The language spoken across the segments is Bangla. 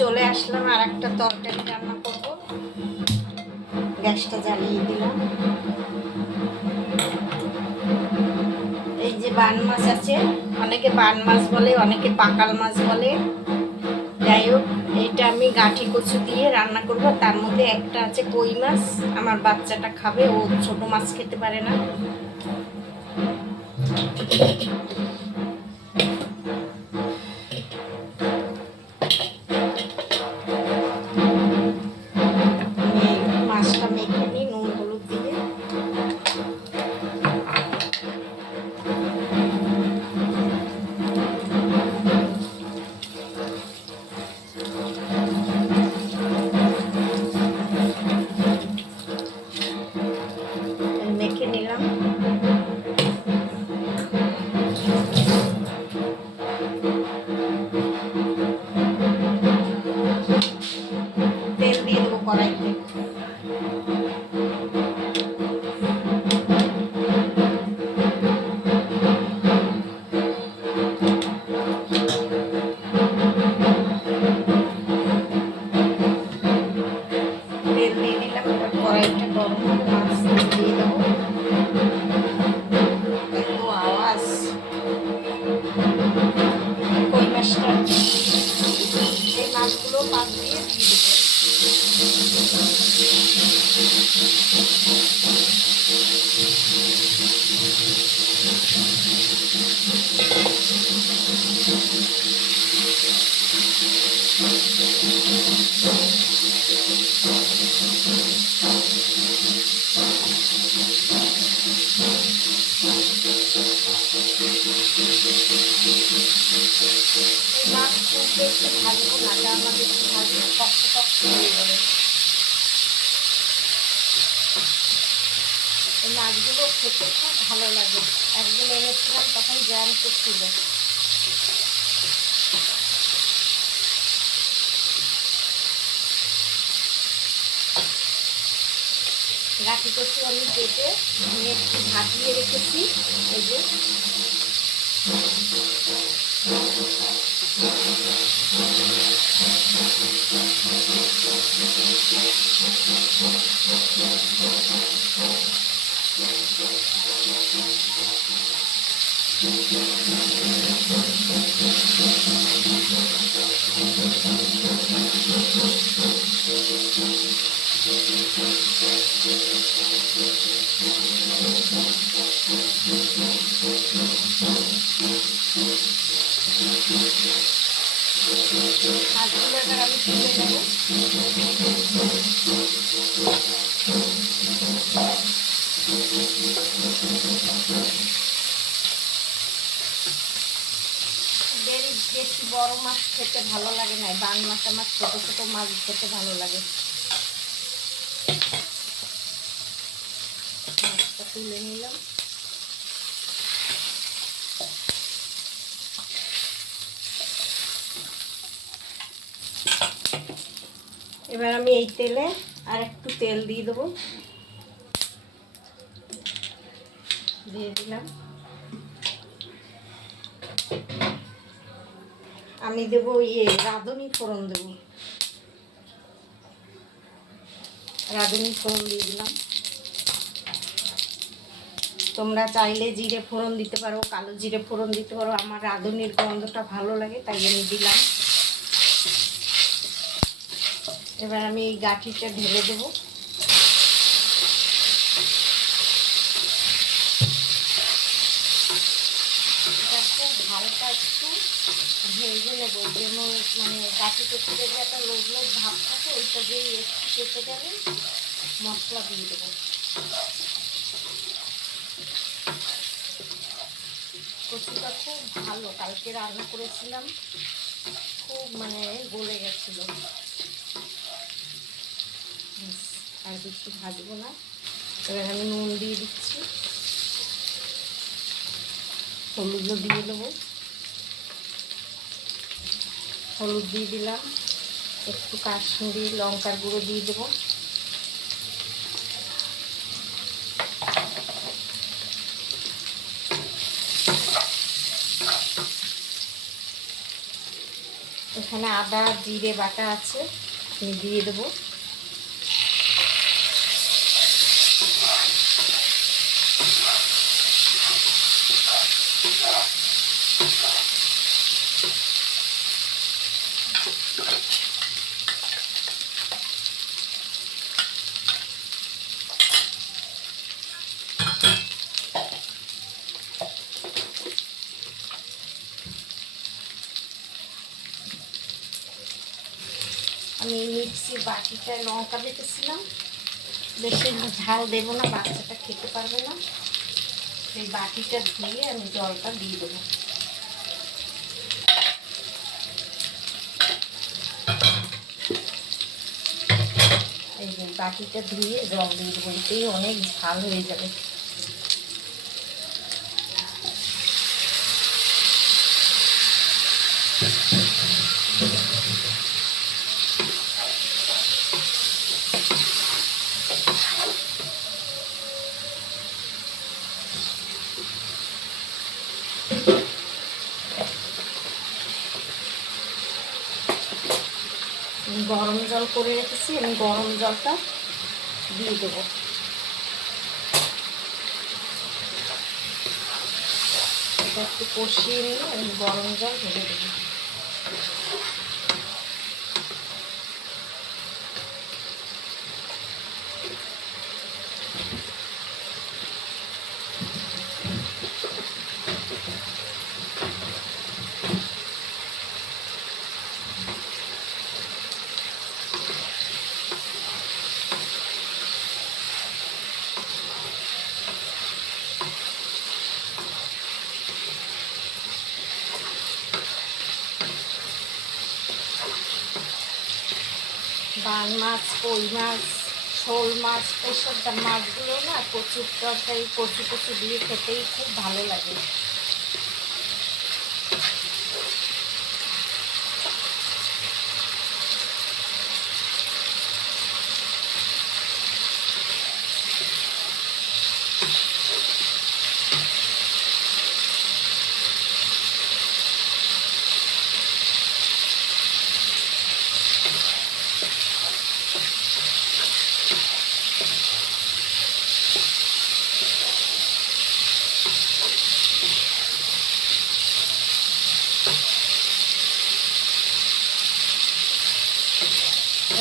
চলে আসলাম আর একটা তরকারি রান্না করব। গ্যাসটা জ্বালিয়ে দিলাম। এই যে বান মাছ আছে, অনেকে বান মাছ বলে, অনেকে পাকাল মাছ বলে। যাই হোক, এইটা আমি গাঠি কচু দিয়ে রান্না করব। তার মধ্যে একটা আছে কই মাছ, আমার বাচ্চাটা খাবে, ও ছোট মাছ খেতে পারে না। মাছটা মেখে নিই নুন হলুদ দিয়ে। মেখে নিলাম। তেল দিয়ে দেবো কড়াইতে। তেল দিয়ে দিলাম, এবার কড়াইটা গরম করে মাছ দিয়ে দেবো। এত আওয়াজ! কই মাছটা, এই মাছগুলো পাক দিয়ে দেবো। এই মাছ খুব বেশি ভাজবো না, ডালনা বেশি ভাজবো শক্ত শক্ত হয়ে যাবে। এই মাছগুলো খেতে খুব ভালো লাগে। একদিন এনেছিলাম, তখন জ্যান্ত ছিল। গাঠি কচু আমি কেটে একটু ভাপিয়ে রেখেছি। এই যে মাছগুলো এবার আমি তুলে নেবো। বেশি বড় মাছ খেতে ভালো লাগে না, বান মাছ আমার ছোট ছোট মাছ খেতে ভালো লাগে। মাছটা তুলে নিলাম। এবার আমি এই তেলে আর একটু তেল দিয়ে দেবো। দিয়ে দিলাম। আমি দেবো রাঁধুনি ফোড়ন দেবো। রাঁধুনি ফোড়ন দিয়ে দিলাম। তোমরা চাইলে জিরে ফোড়ন দিতে পারো, কালো জিরে ফোড়ন দিতে পারো। আমার রাঁধুনির গন্ধটা ভালো লাগে, তাই আমি দিলাম। এবার আমি এই গাঠিটা ঢেলে দেবো। খুব হালকা একটু ভেজে নেবো, যেমন মানে গাঠি করতে গেলে একটা লোক লোক ভাব থাকে, ওইটা দিয়ে একটু কেটে গেলে মশলা দিয়ে দেবো। কচুটা খুব ভালো, কালকে রান্না করেছিলাম, খুব মানে গলে গেছিল। আর বেশি ভাজবো না। এবার আমি নুন দিয়ে দিচ্ছি, হলুদও দিয়ে দেবো। হলুদ দিয়ে দিলাম, একটু কাশ্মীরি লঙ্কার গুঁড়ো দিয়ে দেবো। এখানে আদা জিরে বাটা আছে, আমি দিয়ে দেবো। আমি মিক্সি বাটিটায় লঙ্কা বেটেছিলাম, বেশি ঝাল দেবো না, বাচ্চাটা খেতে পারবে না। সেই বাটিটা ধুয়ে আমি জলটা দিয়ে দেবো। এই যে বাটিটা ধুয়ে জল দিয়ে দেবো, এতেই অনেক ঝাল হয়ে যাবে। গরম জল করে রেখেছি, আমি গরম জলটা দিয়ে দেবো। এটা একটু কষিয়ে নিয়ে আমি গরম জল ঢেলে দেবো। বান মাছ, কই মাছ, শোল মাছ, এইসব মাছগুলো না কচুর তরকারি কচু কচু দিয়ে খেতেই খুব ভালো লাগে।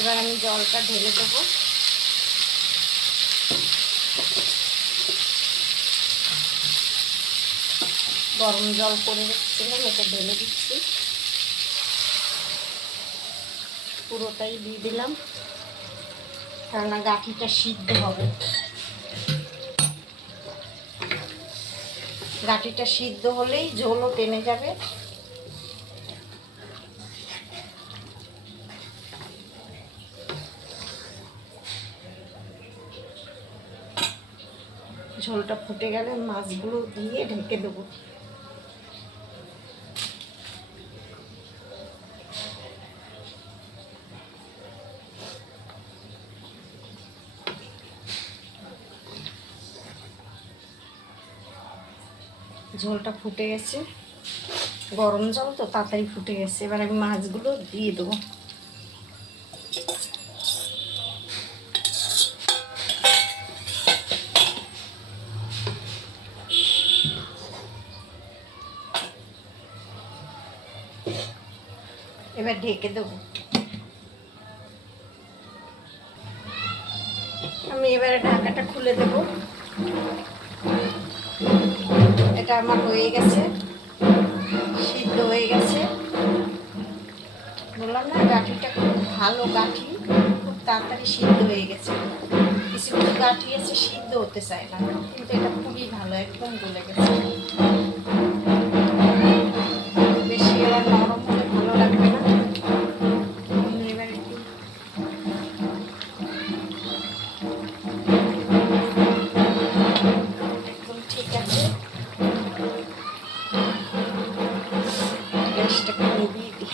এবার আমি জলটা ঢেলে দেবো। গরম জল করে রেখেছিলাম, এটা ঢেলে দিচ্ছি। পুরোটাই দিয়ে দিলাম, কেননা গাঠিটা সিদ্ধ হবে। গাঠিটা সিদ্ধ হলেই ঝোলও টেনে যাবে। ঝোলটা ফুটে গেলে মাছগুলো দিয়ে ঢেকে দেবো। ঝোলটা ফুটে গেছে, গরম জল তো তাড়াতাড়ি ফুটে গেছে। এবার আমি মাছগুলো দিয়ে দেবো। এবার ঢেকে দেবো। আমি এবারে ঢাকাটা খুলে দেবো। এটা আমার হয়ে গেছে, সিদ্ধ হয়ে গেছে। বললাম না গাঠিটা খুব ভালো গাঠি, খুব তাড়াতাড়ি সিদ্ধ হয়ে গেছে। কিছু কিছু গাঠি আছে সিদ্ধ হতে চায় না, কিন্তু এটা খুবই ভালো, একদম গলে গেছে। বেশি এবার নরম হলে ভালো লাগবে না। এবার একটু একদম ঠিক আছে, গ্যাসটা কমিয়ে দিয়ে দিই।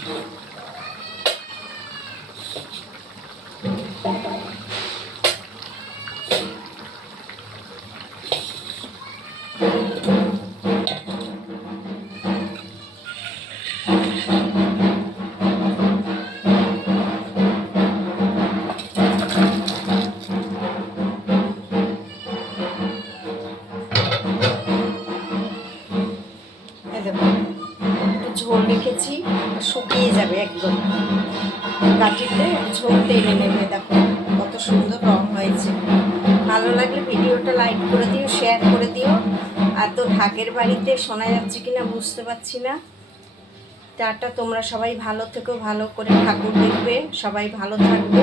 ঝোল রেখেছি, শুকিয়ে যাবে একদম, গাঠিতে ঝোল টেনে নেবে। দেখো কত সুন্দর রং হয়েছে। ভালো লাগলে ভিডিওটা লাইক করে দিও, শেয়ার করে দিও। আর তো ঢাকের বাড়িতে শোনা যাচ্ছে কিনা বুঝতে পারছি না। টাটা, তোমরা সবাই ভালো থেকো, ভালো করে ঠাকুর দেখবে, সবাই ভালো থাকবে।